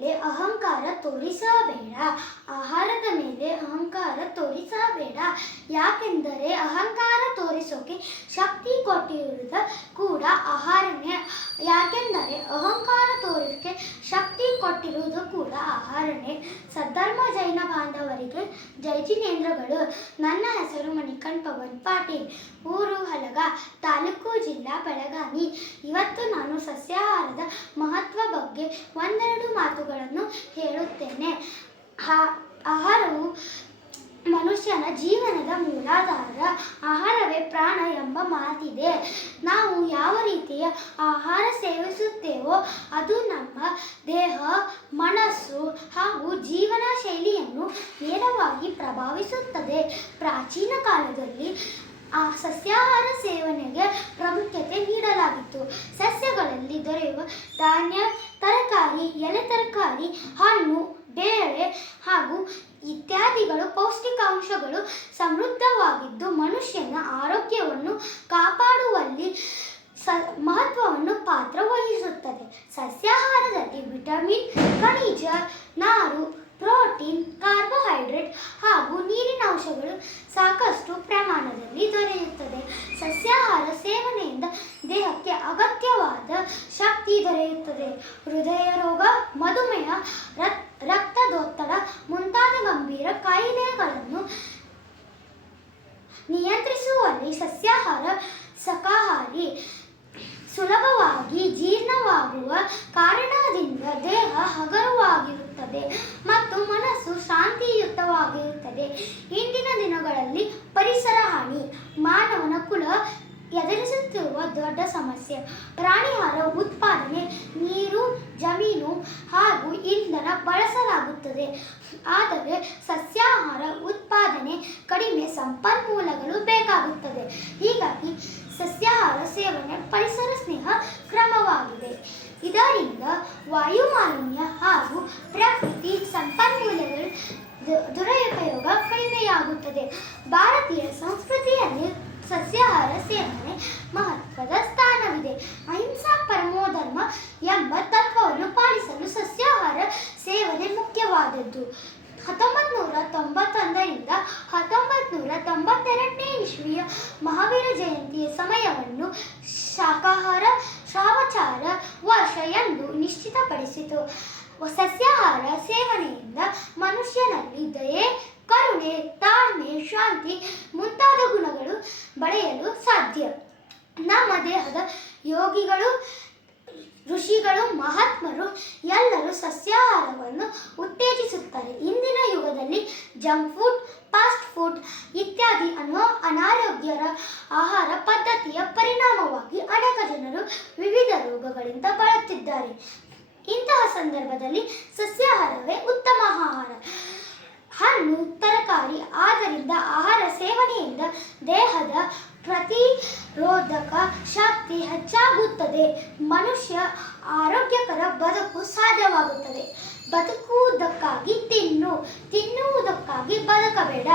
ಮೇಲೆ ಅಹಂಕಾರ ತೋರಿಸಬೇಡ. ಆಹಾರದ ಮೇಲೆ ಅಹಂಕಾರ ತೋರಿಸಬೇಡ. ಯಾಕೆಂದರೆ ಅಹಂಕಾರ ತೋರಿಸೋಕೆ ಶಕ್ತಿ ಕೊಟ್ಟಿರುವುದು ಕೂಡ ಆಹಾರನೇ. ಯಾಕೆಂದರೆ ಅಹಂಕಾರ ತೋರಿಸೋಕೆ ಶಕ್ತಿ ಕೊಟ್ಟಿರುವುದು ಕೂಡ ಆಹಾರನೇ ಸದ್ಧರ್ಮ ಜೈನ ಬಾಂಧವರಿಗೆ ಜೈ ಜಿನೇಂದ್ರಗಳು ನನ್ನ ಹೆಸರು ಮಣಿಕಣ್ ಪವನ್ ಪಾಟೀಲ್. ಊರು ಹಲಗ, ತಾಲೂಕು ಜಿಲ್ಲಾ ಬೆಳಗಾವಿ. ಇವತ್ತು ನಾನು ಸಸ್ಯಾಹಾರದ ಮಹತ್ವ ಬಗ್ಗೆ ಒಂದೆರಡು ಮಾತುಗಳನ್ನು ಹೇಳುತ್ತೇನೆ. ಆಹಾರವು ಮನುಷ್ಯನ ಜೀವನದ ಮೂಲಾಧಾರ ಆಹಾರವೇ ಪ್ರಾಣ ಎಂಬ ಮಾತಿದೆ. ನಾವು ಯಾವ ರೀತಿಯ ಆಹಾರ ಸೇವಿಸುತ್ತೇವೋ ಅದು ನಮ್ಮ ದೇಹ, ಮನಸ್ಸು ಹಾಗೂ ಜೀವನ ಶೈಲಿಯನ್ನು ನೇರವಾಗಿ ಪ್ರಭಾವಿಸುತ್ತದೆ. ಪ್ರಾಚೀನ ಕಾಲದಲ್ಲಿ ಆ ಸಸ್ಯಾಹಾರ ಸೇವನೆಗೆ ಪ್ರಾಮುಖ್ಯತೆ ನೀಡಲಾಗಿತ್ತು. ಸಸ್ಯಗಳಲ್ಲಿ ದೊರೆಯುವ ಧಾನ್ಯ, ತರಕಾರಿ, ಎಲೆ ತರಕಾರಿ, ಹಣ್ಣು, ಬೇಳೆ ಹಾಗೂ ಇತ್ಯಾದಿಗಳು ಪೌಷ್ಟಿಕಾಂಶಗಳು ಸಮೃದ್ಧವಾಗಿದ್ದು ಮನುಷ್ಯನ ಆರೋಗ್ಯವನ್ನು ಕಾಪಾಡುವಲ್ಲಿ ಸ ಮಹತ್ವವನ್ನು ಪಾತ್ರ ವಹಿಸುತ್ತದೆ. ಸಸ್ಯಾಹಾರದಲ್ಲಿ ವಿಟಮಿನ್, ಖನಿಜ, ನಾರು, ಪ್ರೋಟೀನ್, ಕಾರ್ಬೋಹೈಡ್ರೇಟ್ ಹಾಗೂ ನೀರಿನ ಅಂಶಗಳು ಸಾಕಷ್ಟು ಪ್ರಮಾಣದಲ್ಲಿ ದೊರೆಯುತ್ತದೆ. ಸಸ್ಯಾಹಾರ ಸೇವನೆಯಿಂದ ದೇಹಕ್ಕೆ ಅಗತ್ಯವಾದ ಶಕ್ತಿ ದೊರೆಯುತ್ತದೆ. ಹೃದಯ ರೋಗ, ಮಧುಮೇಹ ರಕ್ತದೊತ್ತಡ ಹಗರವಾಗಿರುತ್ತದೆ ಮತ್ತು ಮನಸ್ಸು ಶಾಂತಿಯುತವಾಗಿರುತ್ತದೆ. ಇಂದಿನ ದಿನಗಳಲ್ಲಿ ಪರಿಸರ ಹಾನಿ, ಮಾನವನ ಕುಲ ಎದುರಿಸುತ್ತಿರುವ ದೊಡ್ಡ ಸಮಸ್ಯೆ. ಪ್ರಾಣಿಹಾರ ಉತ್ಪಾದನೆ, ನೀರು, ಜಮೀನು ಹಾಗೂ ಇಂಧನ ಬಳಸಲಾಗುತ್ತದೆ. ಆದರೆ ಸಸ್ಯಾಹಾರ ಉತ್ಪಾದನೆ ಕಡಿಮೆ ಸಂಪನ್ಮೂಲಗಳು ಬೇಕಾಗುತ್ತದೆ. ಹೀಗಾಗಿ ಸಸ್ಯಾಹಾರ ಸೇವನೆ ಪರಿಸರ ಸ್ನೇಹ ಕ್ರಮವಾಗಿದೆ. ಇದರಿಂದ ವಾಯುಮಾಲಿನ್ಯ ಹಾಗೂ ಪ್ರಕೃತಿ ಭಾರತೀಯ ಸಂಸ್ಕೃತಿಯಲ್ಲಿ ಸಸ್ಯಾಹಾರ ಸೇವನೆ ಮಹತ್ವದ ಸ್ಥಾನವಿದೆ. ಅಹಿಂಸಾ ಪರಮೋಧರ್ಮ ಎಂಬ ತತ್ವವನ್ನು ಪಾಲಿಸಲು ಸಸ್ಯಾಹಾರ ಸೇವನೆ ಮುಖ್ಯವಾದದ್ದು. ಹತ್ತೊಂಬತ್ತು ನೂರ ತೊಂಬತ್ತೊಂದರಿಂದ ಹತ್ತೊಂಬತ್ತು ನೂರ ತೊಂಬತ್ತೆರಡನೇ ಇಸ್ವಿಯ ಮಹಾವೀರ ಜಯಂತಿಯ ಸಮಯವನ್ನು ಶಾಖಾಹಾರ ಶ್ರಾವಚಾರ ವರ್ಷ ಎಂದು ನಿಶ್ಚಿತಪಡಿಸಿತು. ಸಸ್ಯಾಹಾರ ಸೇವನೆಯಿಂದ ಮನುಷ್ಯನಲ್ಲಿ ದಯೆ, ಕರುಣೆ ತಾಳ್ಮೆ ಶಾಂತಿ ಮುಂತಾದ ಗುಣಗಳು ಬಳೆಯಲು ಸಾಧ್ಯ. ನಮ್ಮ ದೇಹದ ಯೋಗಿಗಳು, ಋಷಿಗಳು, ಮಹಾತ್ಮರು ಎಲ್ಲರೂ ಸಸ್ಯಾಹಾರವನ್ನು ಉತ್ತೇಜಿಸುತ್ತಾರೆ. ಇಂದಿನ ಯುಗದಲ್ಲಿ ಜಂಕ್ ಫುಡ್, ಫಾಸ್ಟ್ ಫುಡ್ ಇತ್ಯಾದಿ ಅನ್ನೋ ಅನಾರೋಗ್ಯರ ಆಹಾರ ಪದ್ಧತಿಯ ಪರಿಣಾಮವಾಗಿ ಅನೇಕ ಜನರು ವಿವಿಧ ರೋಗಗಳಿಂದ ಬಳಲುತ್ತಿದ್ದಾರೆ. ಇಂತಹ ಸಂದರ್ಭದಲ್ಲಿ ಸಸ್ಯಾಹಾರವೇ ಉತ್ತಮ ಆಹಾರ. ಹಣ್ಣು ತರಕಾರಿ, ಆದ್ದರಿಂದ ಆಹಾರ ಸೇವನೆಯಿಂದ ದೇಹದ ಪ್ರತಿರೋಧಕ ಶಕ್ತಿ ಹೆಚ್ಚಾಗುತ್ತದೆ. ಮನುಷ್ಯ ಆರೋಗ್ಯಕರ ಬದುಕು ಸಾಧ್ಯವಾಗುತ್ತದೆ. ಬದುಕುವುದಕ್ಕಾಗಿ ತಿನ್ನು, ತಿನ್ನುವುದಕ್ಕಾಗಿ ಬದುಕಬೇಡ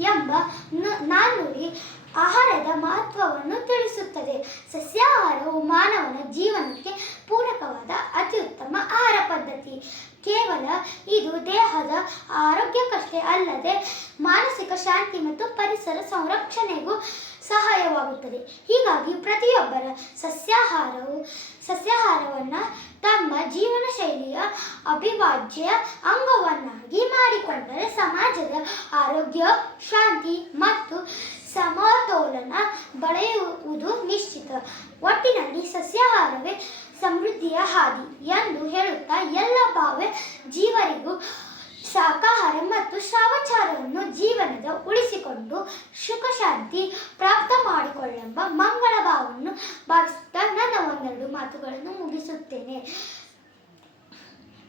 ಎಂಬ ನ- ನಾಣ್ಣುಡಿ ಆಹಾರದ ಮಹತ್ವವನ್ನು ತಿಳಿಸುತ್ತದೆ. ಸಸ್ಯಾಹಾರವು ಮಾನವನ ಜೀವನಕ್ಕೆ ಪೂರಕವಾದ ಆರೋಗ್ಯಕ್ಕಷ್ಟೇ ಅಲ್ಲದೆ ಮಾನಸಿಕ ಶಾಂತಿ ಮತ್ತು ಪರಿಸರ ಸಂರಕ್ಷಣೆಗೂ ಸಹಾಯವಾಗುತ್ತದೆ. ಹೀಗಾಗಿ ಪ್ರತಿಯೊಬ್ಬರ ಸಸ್ಯಾಹಾರವು, ಸಸ್ಯಾಹಾರವನ್ನು ತಮ್ಮ ಜೀವನ ಶೈಲಿಯ ಅವಿಭಾಜ್ಯ ಅಂಗವನ್ನಾಗಿ ಮಾಡಿಕೊಂಡರೆ ಸಮಾಜದ ಆರೋಗ್ಯ, ಶಾಂತಿ ಮತ್ತು ಸಮತೋಲನ ಬೆಳೆಯುವುದು ನಿಶ್ಚಿತ. ಒಟ್ಟಿನಲ್ಲಿ ಸಸ್ಯಾಹಾರವೇ ಸಮೃದ್ಧಿಯ ಹಾದಿ ಎಂದು ಶಾಂತಿ ಪ್ರಾಪ್ತ ಮಾಡಿಕೊಳ್ಳೆಂಬ ಮಂಗಳ ಭಾವವನ್ನು ಭಾವಿಸುತ್ತಾ ನನ್ನ ಒಂದೆರಡು ಮಾತುಗಳನ್ನು ಮುಗಿಸುತ್ತೇನೆ.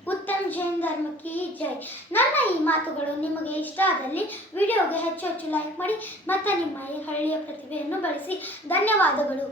ಉತ್ತಮ ಜೈನ್ ಧರ್ಮಕ್ಕೆ ಜೈ. ನನ್ನ ಈ ಮಾತುಗಳು ನಿಮಗೆ ಇಷ್ಟ ಆದಲ್ಲಿ ವಿಡಿಯೋಗೆ ಹೆಚ್ಚು ಹೆಚ್ಚು ಲೈಕ್ ಮಾಡಿ ಮತ್ತು ನಿಮ್ಮ ಈ ಹಳ್ಳಿಯ ಪ್ರತಿಭೆಯನ್ನು ಬಳಸಿ. ಧನ್ಯವಾದಗಳು.